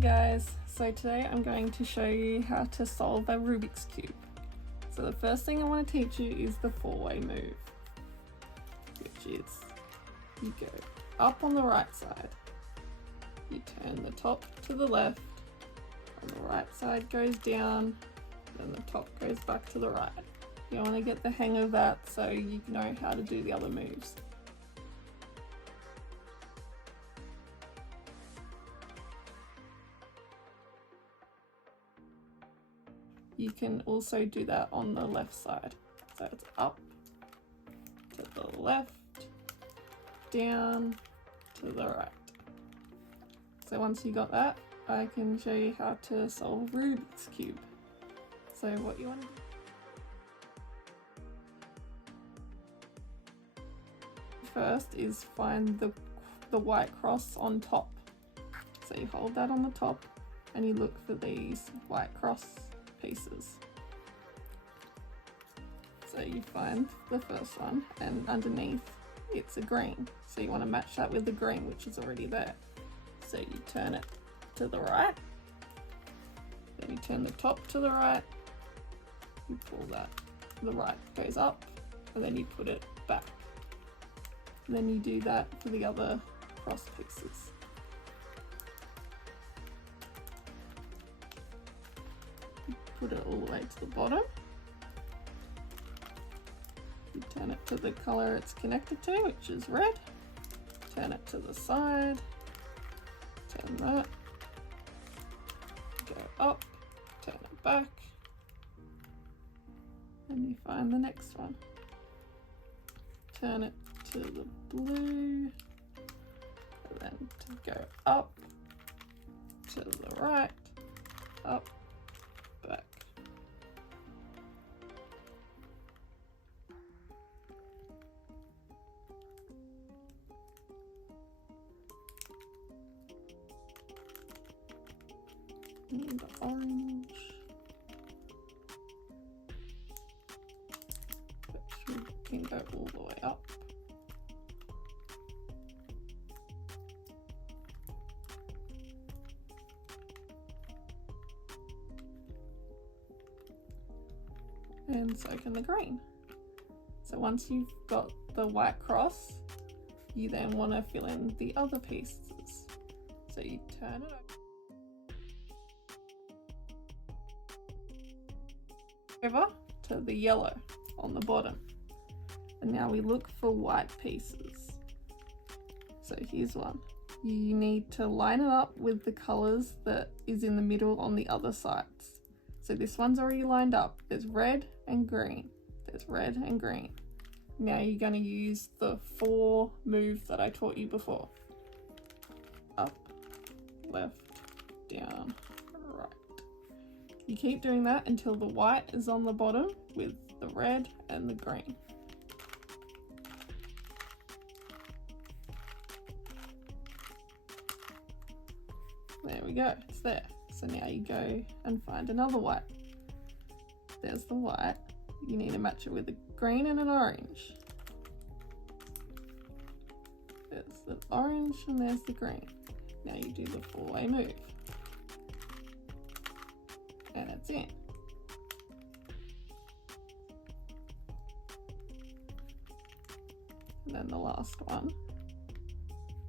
guys, so today I'm going to show you how to solve a Rubik's Cube. So the first thing I want to teach you is the four-way move, which is you go up on the right side, you turn the top to the left, and the right side goes down, then the top goes back to the right. You want to get the hang of that so you know how to do the other moves. You can also do that on the left side. So it's up, to the left, down, to the right. So once you got that, I can show you how to solve Rubik's Cube. So what you want to do first is find the white cross on top. So you hold that on the top and you look for these white cross pieces. So you find the first one and underneath it's a green. So you want to match that with the green which is already there. So you turn it to the right, then you turn the top to the right, you pull that, the right goes up, and then you put it back. And then you do that for the other cross pieces. Put it all the way to the bottom. You turn it to the color it's connected to, which is red. Turn it to the side. Turn that. Go up. Turn it back. And you find the next one. Turn it to the blue. And then to go up. To the right. Up. Back. And the orange. Which can go all the way up. And so can the green. So once you've got the white cross, you then want to fill in the other pieces. So you turn it over to the yellow on the bottom. And now we look for white pieces. So here's one. You need to line it up with the colors that is in the middle on the other sides. So this one's already lined up. There's red and green. There's red and green. Now you're going to use the four moves that I taught you before. Up, left, down, right. You keep doing that until the white is on the bottom with the red and the green. There we go, it's there. So now you go and find another white. There's the white. You need to match it with a green and an orange. There's the orange and there's the green. Now you do the four-way move. And it's in. And then the last one,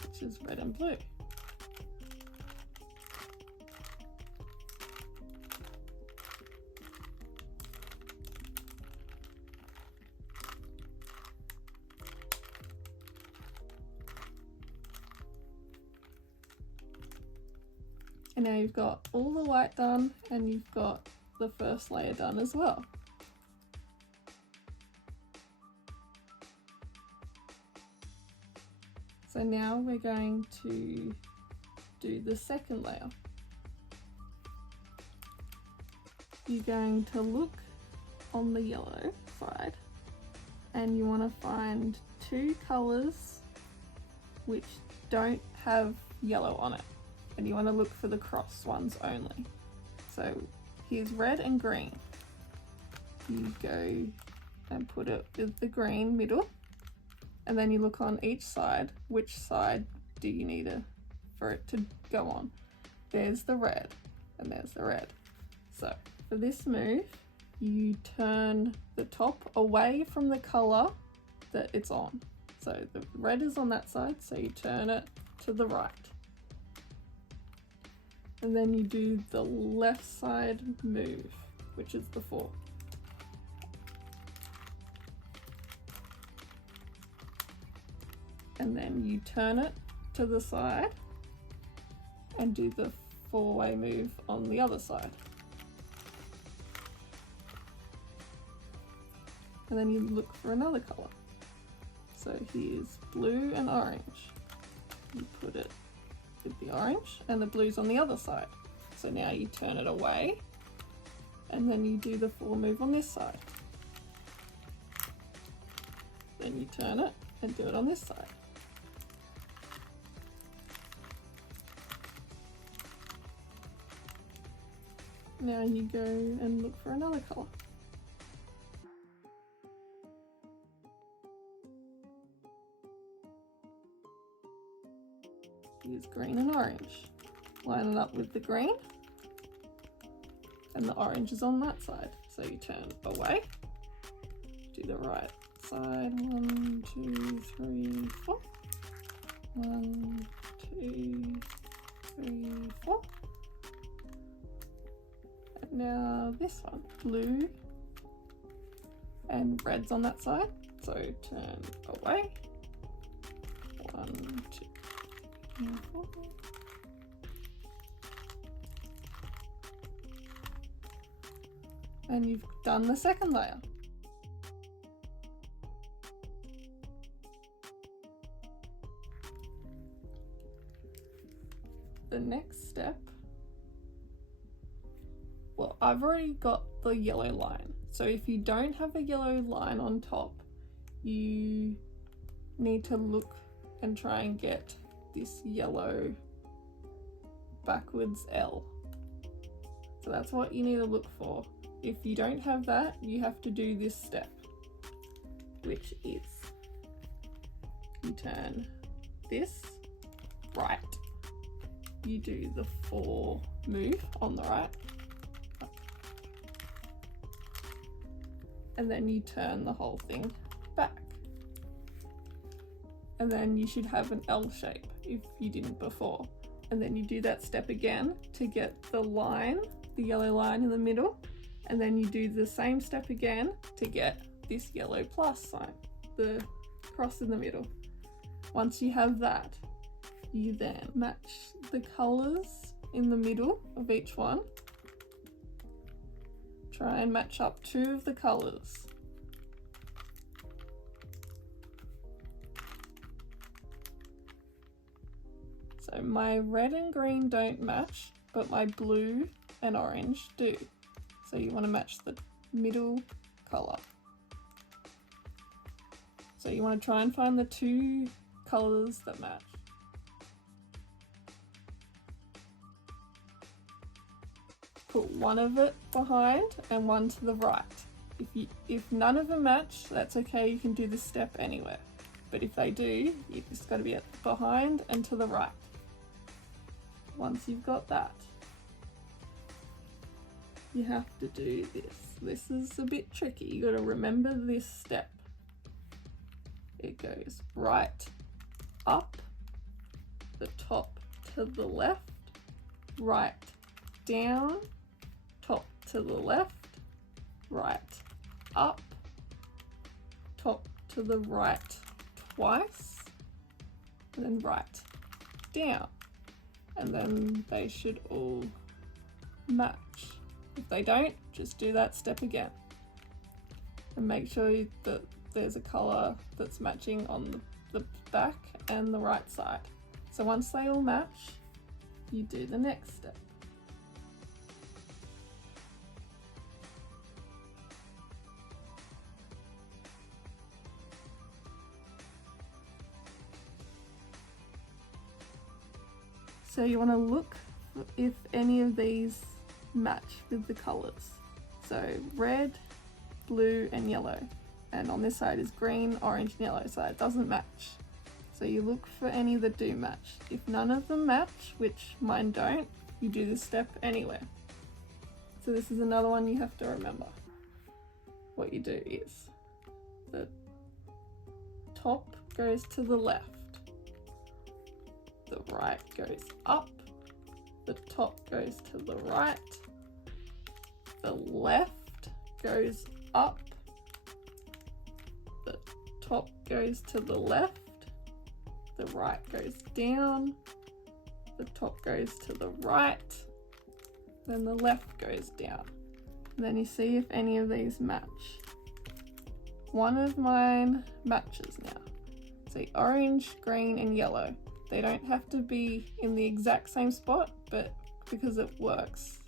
which is red and blue. And now you've got all the white done and you've got the first layer done as well. So now we're going to do the second layer. You're going to look on the yellow side and you want to find two colors which don't have yellow on it. And you want to look for the cross ones only. So here's red and green. You go and put it with the green middle, and then you look on each side, which side do you need for it to go on. there's the red, and there's the red. So for this move, you turn the top away from the color that it's on. So the red is on that side, so you turn it to the right. And then you do the left side move, which is the 4. And then you turn it to the side and do the 4-way move on the other side. And then you look for another color. So here's blue and orange. You put it with the orange, and the blue's on the other side. So now you turn it away, and then you do the 4 move on this side. Then you turn it and do it on this side. Now you go and look for another color. Here's green and orange. Line it up with the green, and the orange is on that side. So you turn away, do the right side, 1, 2, 3, 4. 1, 2, 3, 4. And now this one, blue and red's on that side. So turn away, 1, 2, 3, 4. And you've done the second layer. The next step, well, I've already got the yellow line. So if you don't have a yellow line on top, you need to look and try and get this yellow backwards L. So that's what you need to look for. If you don't have that, you have to do this step, which is you turn this right. You do the 4 move on the right. And then you turn the whole thing back. And then you should have an L shape if you didn't before. And then you do that step again to get the line, the yellow line in the middle. And then you do the same step again to get this yellow plus sign, the cross in the middle. Once you have that, you then match the colours in the middle of each one. Try and match up 2 of the colours. So my red and green don't match, but my blue and orange do. So you want to match the middle colour. So you want to try and find the 2 colours that match. Put one of it behind and one to the right. If none of them match, that's okay, you can do this step anywhere. But if they do, you've just got to be at behind and to the right. Once you've got that, you have to do this. This is a bit tricky. You got to remember this step. It goes right, up, the top to the left, right, down, top to the left, right, up, top to the right twice, and then right, down. And then they should all match. If they don't, just do that step again. And make sure that there's a colour that's matching on the back and the right side. So once they all match, you do the next step. So you want to look if any of these match with the colours. So red, blue and yellow. And on this side is green, orange and yellow, so it doesn't match. So you look for any that do match. If none of them match, which mine don't, you do this step anywhere. So this is another one you have to remember. What you do is the top goes to the left, the right goes up, the top goes to the right, the left goes up, the top goes to the left, the right goes down, the top goes to the right, then the left goes down. And then you see if any of these match. One of mine matches now. See, orange, green, and yellow. They don't have to be in the exact same spot, but because it works,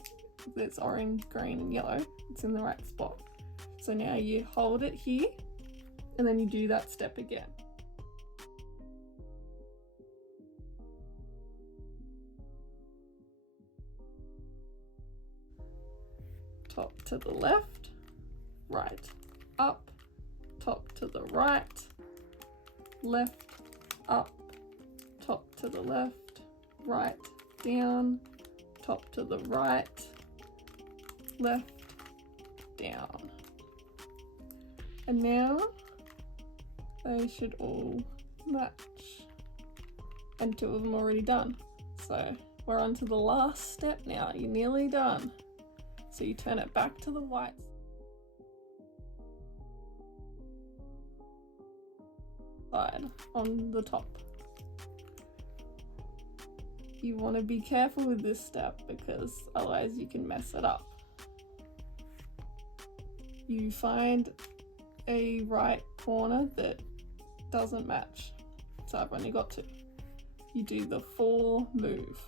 it's orange, green, and yellow, it's in the right spot. So now you hold it here, and then you do that step again. Top to the left, right, up, top to the right, left, up, top to the left, right, down, top to the right, left, down. And now they should all match. And 2 of them already done. So we're on to the last step now. You're nearly done. So you turn it back to the white side on the top. You want to be careful with this step because otherwise you can mess it up. You find a right corner that doesn't match. So I've only got 2. You do the 4 move.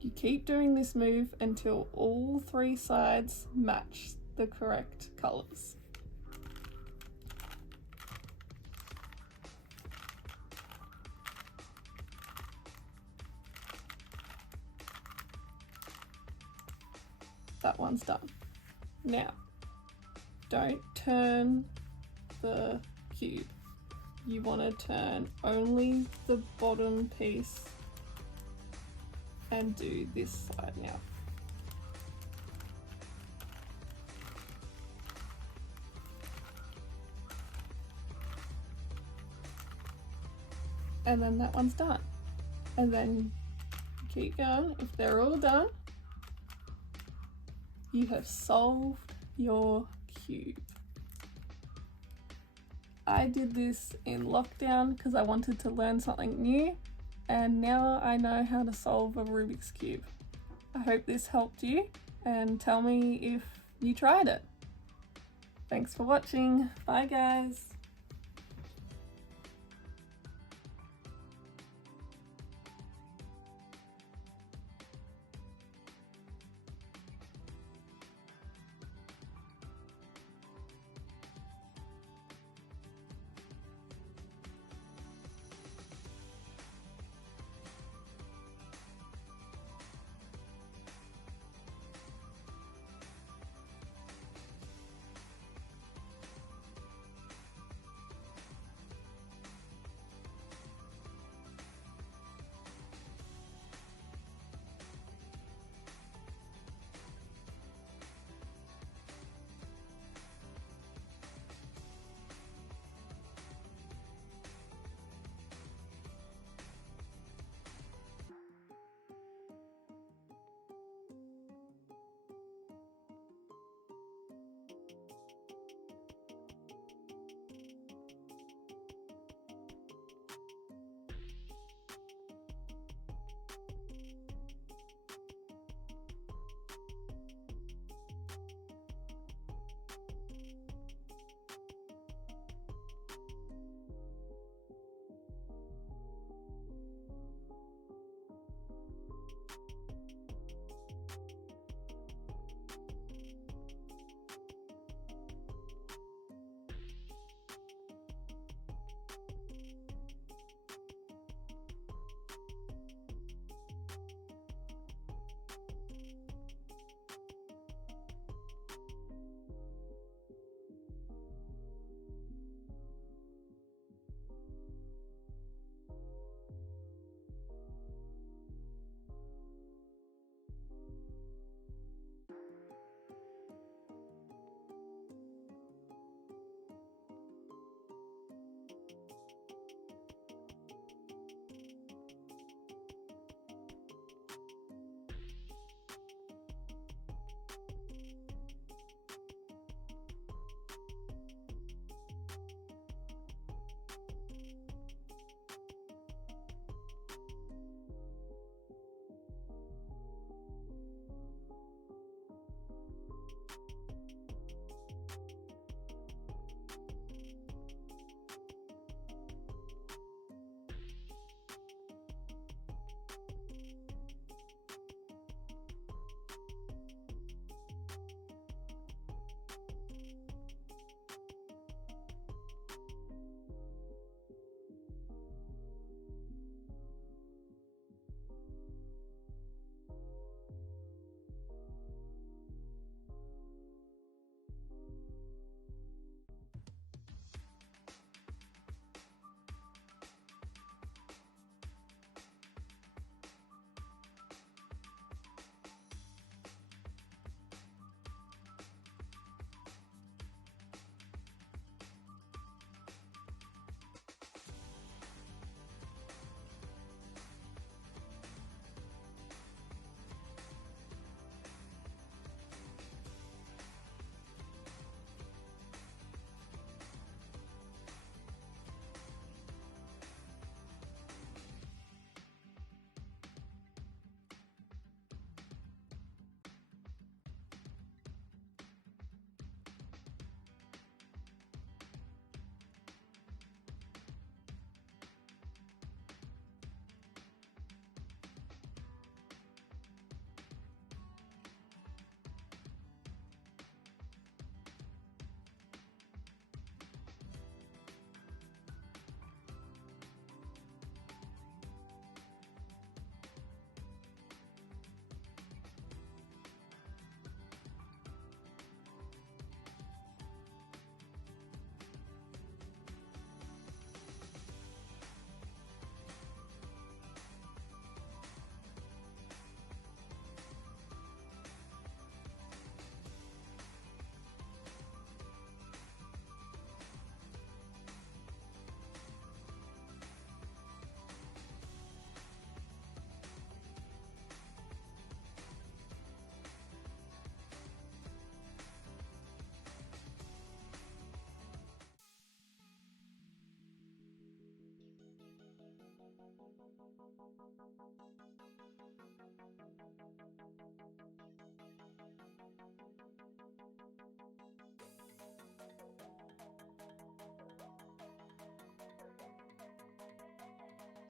You keep doing this move until all 3 sides match the correct colours. That one's done. Now, don't turn the cube. You want to turn only the bottom piece and do this side now. And then that one's done. And then keep going. If they're all done, you have solved your cube. I did this in lockdown because I wanted to learn something new, and now I know how to solve a Rubik's Cube. I hope this helped you, and tell me if you tried it. Thanks for watching. Bye guys.